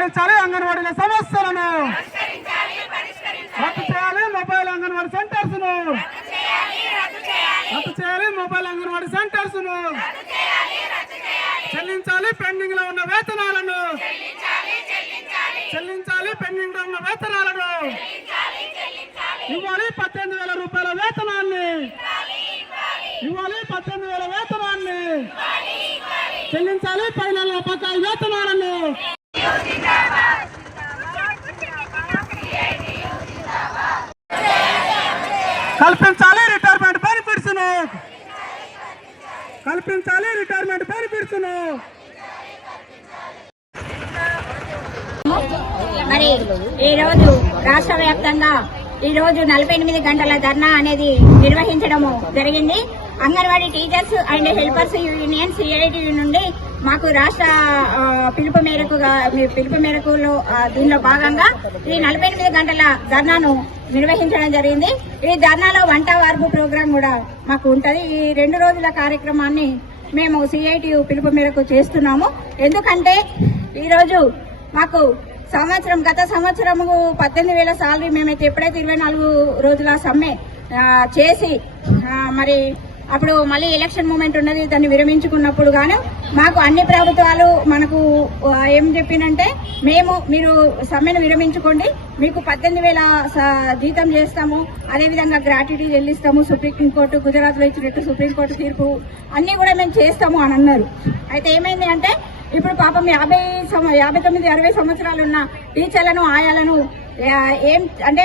పరిష్కరించాలి అంగన్వాడీల సమస్యలను, రద్దు చేయాలి మొబైల్ అంగన్వాడీ సెంటర్స్ ను, రద్దు చేయాలి మొబైల్ అంగన్వాడీ సెంటర్స్ ను, చెల్లించాలి పెండింగ్ లో ఉన్న వేతనాలను, చెల్లించాలి పెండింగ్ లో ఉన్న వేతనాలను, ఇవ్వాలి 18,000 రూపాయల వేతనాన్ని, ఇవ్వాలి 18,000 వేతనాన్ని, చెల్లించాలి పైన బకాయి వేతనాలను, కల్పించాలి రిటైర్మెంట్ బెనిఫిట్స్ ను, కల్పించాలి రిటైర్మెంట్ బెనిఫిట్స్ ను. మరి ఈ రోజు రాష్ట్ర వ్యాప్తంగా ఈ రోజు 48 గంటల ధర్నా అనేది నిర్వహించడము జరిగింది. Anganwadi teachers and helpers union CIT నుండి మాకు రాష్ట్ర పిలుపు మేరకు దీనిలో భాగంగా ఈ 48 గంటల ధర్నాను నిర్వహించడం జరిగింది. ఈ ధర్నాలో వంట వార్పు ప్రోగ్రాం కూడా మాకు ఉంటది. ఈ 2 రోజుల కార్యక్రమాన్ని మేము సిఐటి పిలుపు మేరకు చేస్తున్నాము. ఎందుకంటే ఈరోజు మాకు గత సంవత్సరము 18,000 సాలరీ మేమైతే ఎప్పుడైతే 24 రోజుల సమ్మె చేసి మరి అప్పుడు మళ్ళీ ఎలక్షన్ మూమెంట్ ఉన్నది, దాన్ని విరమించుకున్నప్పుడు గాను మాకు అన్ని ప్రభుత్వాలు మనకు ఏం చెప్పినంటే మీరు సమ్మెను విరమించుకోండి, మీకు 18,000 జీతం చేస్తాము, అదేవిధంగా గ్రాట్యుటీ చెల్లిస్తాము, సుప్రీంకోర్టు గుజరాత్ లో ఇచ్చినట్టు సుప్రీంకోర్టు తీర్పు అన్ని కూడా మేము చేస్తాము అని అన్నారు. అయితే ఏమైంది అంటే ఇప్పుడు పాపం 59-60 సంవత్సరాలు ఉన్న టీచర్లను ఆయాలను ఏం అంటే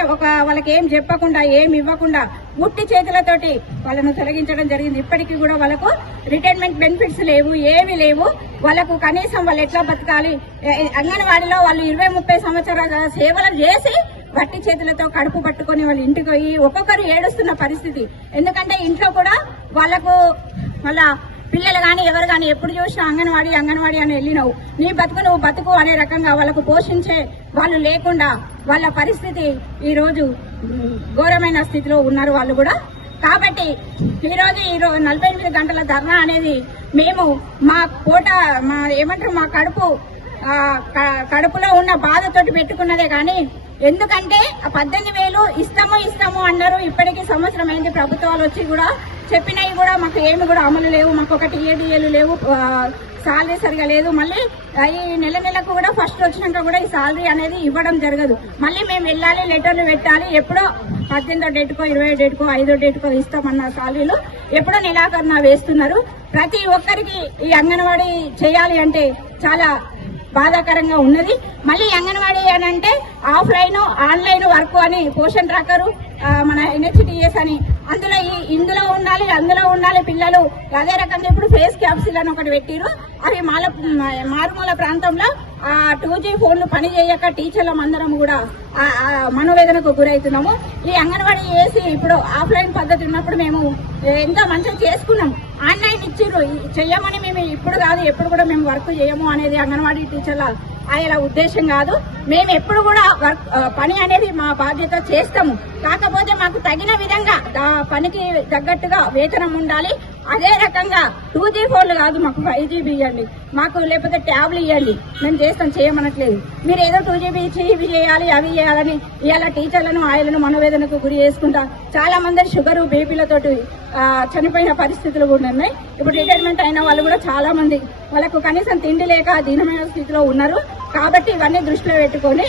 వాళ్ళకి ఏం చెప్పకుండా ఏం ఇవ్వకుండా ముట్టి చేతులతోటి వాళ్ళను తొలగించడం జరిగింది. ఇప్పటికీ కూడా వాళ్ళకు రిటైర్మెంట్ బెనిఫిట్స్ లేవు, ఏమీ లేవు. వాళ్ళకు కనీసం వాళ్ళు ఎట్లా బతకాలి, అంగన్వాడీలో వాళ్ళు 20-30 సంవత్సరాల సేవలు చేసి వట్టి చేతులతో కడుపు పట్టుకొని వాళ్ళ ఇంటికి పోయి ఒక్కొక్కరు ఏడుస్తున్న పరిస్థితి. ఎందుకంటే ఇంట్లో కూడా వాళ్ళకు వాళ్ళ పిల్లలు గాని ఎవరు గాని ఎప్పుడు చూసినా అంగన్వాడీ అని వెళ్ళినావు, నీ బతుకు నువ్వు బతుకు అనే రకంగా వాళ్ళకు పోషించే వాళ్ళు లేకుండా వాళ్ళ పరిస్థితి ఈ రోజు ఘోరమైన స్థితిలో ఉన్నారు వాళ్ళు కూడా. కాబట్టి ఈ రోజు 48 గంటల ధర్నా అనేది మేము మా మా కడుపులో ఉన్న బాధతోటి పెట్టుకున్నదే కానీ, ఎందుకంటే 18,000 ఇస్తాము అన్నారు. ఇప్పటికీ సంవత్సరం అయింది, ప్రభుత్వాలు వచ్చి కూడా చెప్పినవి కూడా మాకు ఏమి కూడా అమలు లేవు. మాకు ఒకటి ఏడు లేవు, సాలరీ సరిగా లేదు. మళ్ళీ ఈ నెలకు కూడా ఫస్ట్ వచ్చినాక కూడా ఈ సాలరీ అనేది ఇవ్వడం జరగదు. మళ్ళీ మేము వెళ్ళాలి, లెటర్లు పెట్టాలి. ఎప్పుడో 18వ డేట్కో 20వ డేట్కో 5వ డేట్కో ఇస్తామన్న సాలరీలు ఎప్పుడో నిరాకరణ వేస్తున్నారు. ప్రతి ఒక్కరికి ఈ అంగన్వాడీ చేయాలి అంటే చాలా బాధాకరంగా ఉన్నది. మళ్ళీ అంగన్వాడీ అని అంటే ఆఫ్లైన్ ఆన్లైన్ వర్క్ అని పోషన్ ట్రాకరు మన NHTS అని ఇందులో ఉండాలి పిల్లలు. అదే రకంగా ఇప్పుడు ఫేస్ క్యాప్సిల్ అని ఒకటి పెట్టిరు. అవి మారుమూల ప్రాంతంలో 2G ఫోన్లు పని చేయక టీచర్లం అందరం కూడా మనోవేదనకు గురవుతున్నాము. ఈ అంగన్వాడీ చేసి ఇప్పుడు ఆఫ్లైన్ పద్ధతి ఉన్నప్పుడు మేము ఎంతో మంచిగా చేసుకున్నాం. ఆన్లైన్ ఇచ్చిర్రు, చెయ్యమని మేము ఇప్పుడు కాదు ఎప్పుడు కూడా మేము వర్క్ చేయము అనేది అంగన్వాడీ టీచర్ల ఆయన ఉద్దేశం కాదు. మేము ఎప్పుడు కూడా పని అనేది మా బాధ్యత చేస్తాము. కాకపోతే మాకు తగిన విధంగా పనికి తగ్గట్టుగా వేతనం ఉండాలి. అదే రకంగా 2G ఫోన్లు కాదు, మాకు 5GB ఇవ్వండి, మాకు లేకపోతే ట్యాబ్లు ఇవ్వండి, మేము చేయమనట్లేదు. మీరు ఏదో 2GB ఇచ్చి ఇవి చేయాలి అవి చేయాలని ఇవాళ టీచర్లను ఆయలను మనోవేదనకు గురి చేసుకుంటా చాలా మంది షుగరు బీపీలతోటి చనిపోయిన పరిస్థితులు కూడా ఉన్నాయి. ఇప్పుడు రిటైర్మెంట్ అయిన వాళ్ళు కూడా చాలా మంది వాళ్ళకు కనీసం తిండి లేక దీనమైన స్థితిలో ఉన్నారు. కాబట్టి ఇవన్నీ దృష్టిలో పెట్టుకొని